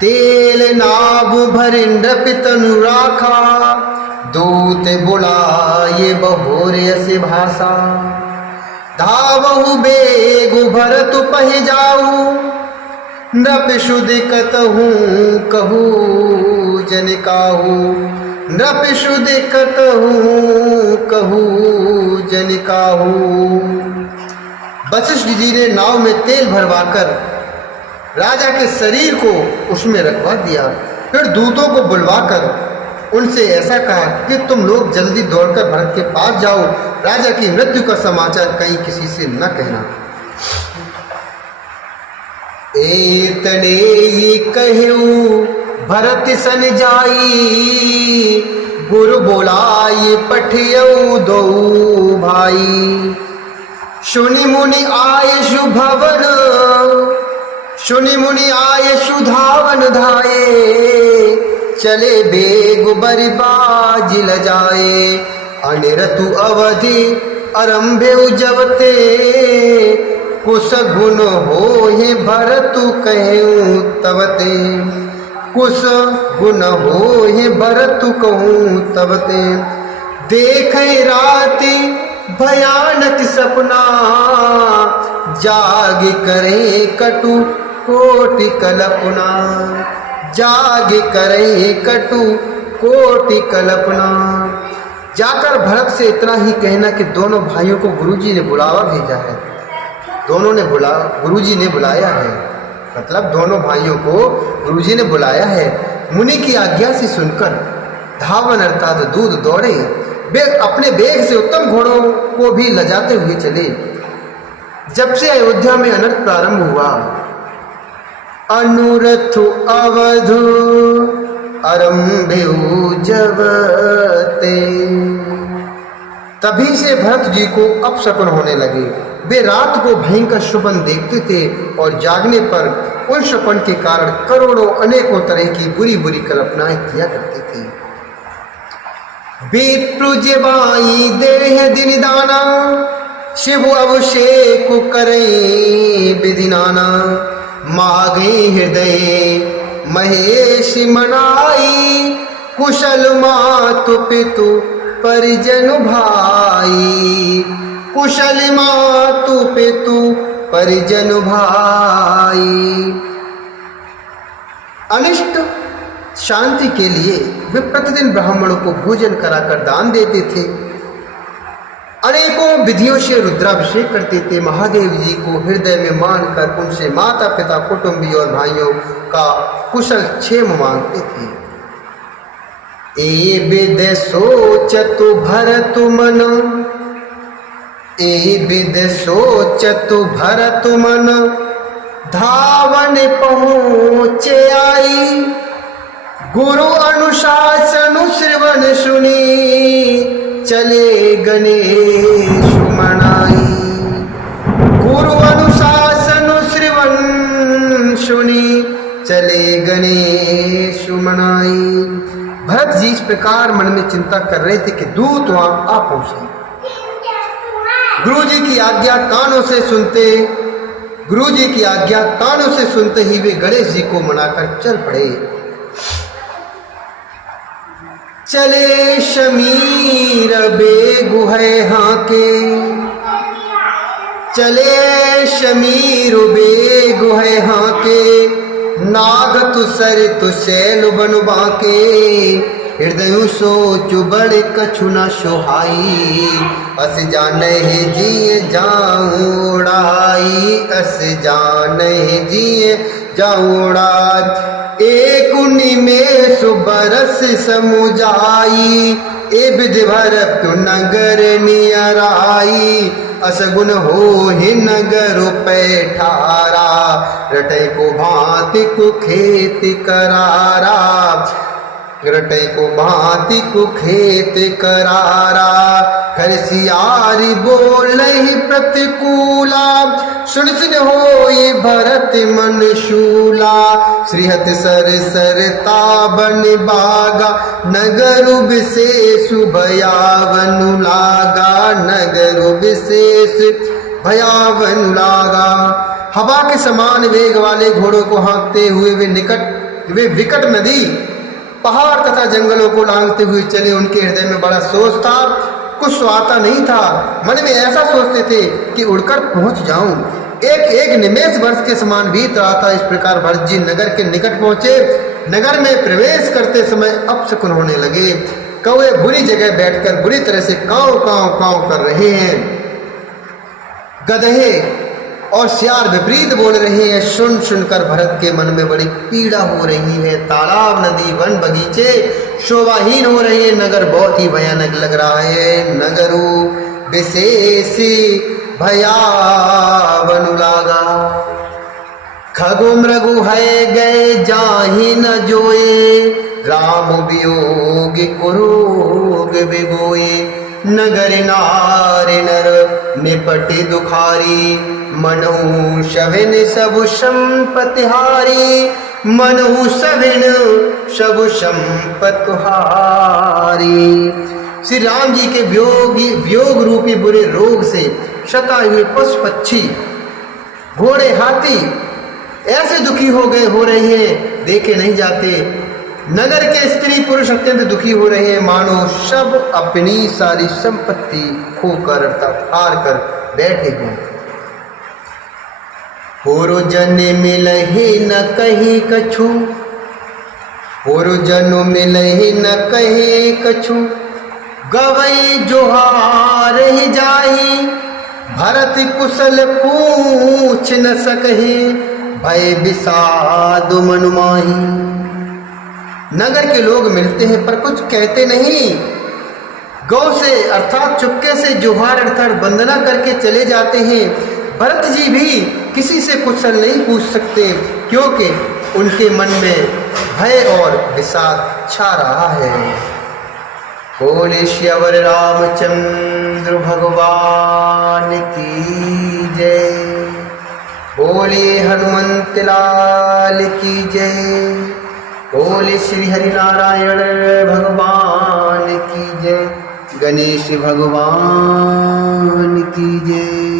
तेल नाभु भरि नृपितनु राखा, दूत बुलाए बहोर अस भाषा। धावहु बेगु भरतु पहि जाऊ, नृप शुद्ध कतहु कहू जन काहू। नृप शुद्ध कतहु कहू जन काहू। वशिष्ठ जी ने नाव में तेल भरवाकर राजा के शरीर को उसमें रखवा दिया। फिर दूतों को बुलवाकर उनसे ऐसा कहा कि तुम लोग जल्दी दौड़कर भरत के पास जाओ, राजा की मृत्यु का समाचार कहीं किसी से न कहना। एतने ये कहू भरत सन जाई, गुरु बोलाई पठियऊ दो भाई। सुनि मुनि आय शुभवन, सुनि मुनि आय सुधावन धाये। चले बेगु बरि बाजी ल जाए, अनिरतु अवधि आरंभे उजवते। कुश गुण होहि भरतु कहूँ तवते, कुश गुण होहि भरतु कहूँ तवते। देखे राति भयानक सपना, जाग करे कटु कोटि कल्पना। जाग करे कटु कोटि कल्पना। जाकर भरत से इतना ही कहना कि दोनों भाइयों को गुरुजी ने बुलावा भेजा है। दोनों ने गुरुजी ने बुलाया है, मतलब दोनों भाइयों को गुरुजी ने बुलाया है। मुनि की आज्ञा से सुनकर धावन अर्थात दूध दौड़े, अपने वेग से उत्तम घोड़ों को भी लजाते हुए चले। जब से अयोध्या में अनर्थ प्रारंभ हुआ, अनुरथ अवधु आरंभे उजवते, तभी से भरत जी को अपशकुन होने लगे। वे रात को भयंकर सपन देखते थे और जागने पर उन सपन के कारण करोड़ों अनेकों तरह की बुरी बुरी कल्पनाएं किया करते थे। विप्रुजवाई देह दिन दाना, शिव अभिषेक करे विधि नाना। मागे हृदय महेश मनाई, कुशल मातु पितु परिजन भाई। कुशल मातु पितु परिजन भाई। अनिष्ट शांति के लिए वे प्रतिदिन ब्राह्मणों को भोजन कराकर दान देते थे। अनेकों विधियों से रुद्राभिषेक करते थे। महादेव जी को हृदय में मानकर उनसे माता पिता कुटुंबी और भाइयों का कुशल क्षेम मांगते थे। ए विद सोचतु भरतु मन, ए विद सोचतु भरतु मन। धावन पहुँचे आई, गुरु अनुशासन श्रवण सुनी। चले गणेश मनाई, गुरु अनुशासन श्रवण सुनी। चले गणेश मनाई। भरत जी इस प्रकार मन में चिंता कर रहे थे कि दूत वहां आ पहुंचे। गुरु जी की आज्ञा कानों से सुनते, गुरु जी की आज्ञा कानों से सुनते ही वे गणेश जी को मनाकर चल पड़े। चले शमीर बेगु है हाके, चले शमीर बेगु है हाके। नाग तु सर तु शैल बनु बाके, हृदय सोचु बड़ कछु न सोहाई। अस जाने जिए जाऊड़ाई, अस जाने जिए जाऊड़ाई। एक निमेष बरस समुझाई, ए विधि भरत नगर नियराई। असगुन हो ही नगर पैठारा, रटे को भांति को खेत करारा। रटे को भांति को खेत करारा। खरसियारी बोलहि प्रतिकूला, सुन सुन होए भरत मन शूला। श्रीहत सर सरता बन बागा, नगर विशेष भयावनु लागा। नगर विशेष भयावनु लागा। हवा के समान वेग वाले घोड़ों को हाँकते हुए वे निकट वे विकट नदी पहाड़ तथा जंगलों को लांघते हुए चले। उनके हृदय में बड़ा सोच था, कुछ आता नहीं था। मन में ऐसा सोचते थे कि उड़कर पहुंच जाऊं। एक एक निमेष वर्ष के समान बीत रहा था। इस प्रकार भरत जी नगर के निकट पहुंचे। नगर में प्रवेश करते समय अपशकुन होने लगे। कौवे बुरी जगह बैठकर बुरी तरह से कांव कांव कांव कर रहे हैं। गधे और सियार विपरीत बोल रहे हैं। सुन सुनकर भरत के मन में बड़ी पीड़ा हो रही है। तालाब, नदी, वन, बगीचे शोभाहीन हो रहे हैं। नगर बहुत ही भयानक लग रहा है। नगरु विशेष भयावनु लागा। खगु मृगु है गए जाहि न जोए। राम वियोग कुरोग बिगोए। नगर नारी नर निपटे दुखारी। मनहु शविन सबु संपतिहारी। मनहु शविन सबु संपतिहारी। श्री राम जी के वियोग रूपी बुरे रोग से सताए हुए पशु पक्षी, घोड़े, हाथी ऐसे दुखी हो रहे हैं, देखे नहीं जाते। नगर के स्त्री पुरुष अत्यंत दुखी हो रहे हैं, मानो सब अपनी सारी संपत्ति खोकर अर्थात हार कर बैठे हों। होरो जन मिलहि न कहीं कछु। होरो जन मिलहि न कहीं कछु। गवई जोहार ही जाही। भरत कुशल पूछ न सकहि। भय विषाद मन माही। नगर के लोग मिलते हैं पर कुछ कहते नहीं। गौ से अर्थात चुपके से जोहार अर्थात वंदना करके चले जाते हैं। भरत जी भी किसी से कुशल नहीं पूछ सकते, क्योंकि उनके मन में भय और विषाद छा रहा है। बोले श्यावर रामचंद्र भगवान की जय। बोले हनुमंत लाल की जय। बोले श्री हरिनारायण भगवान की जय। गणेश भगवान की जय।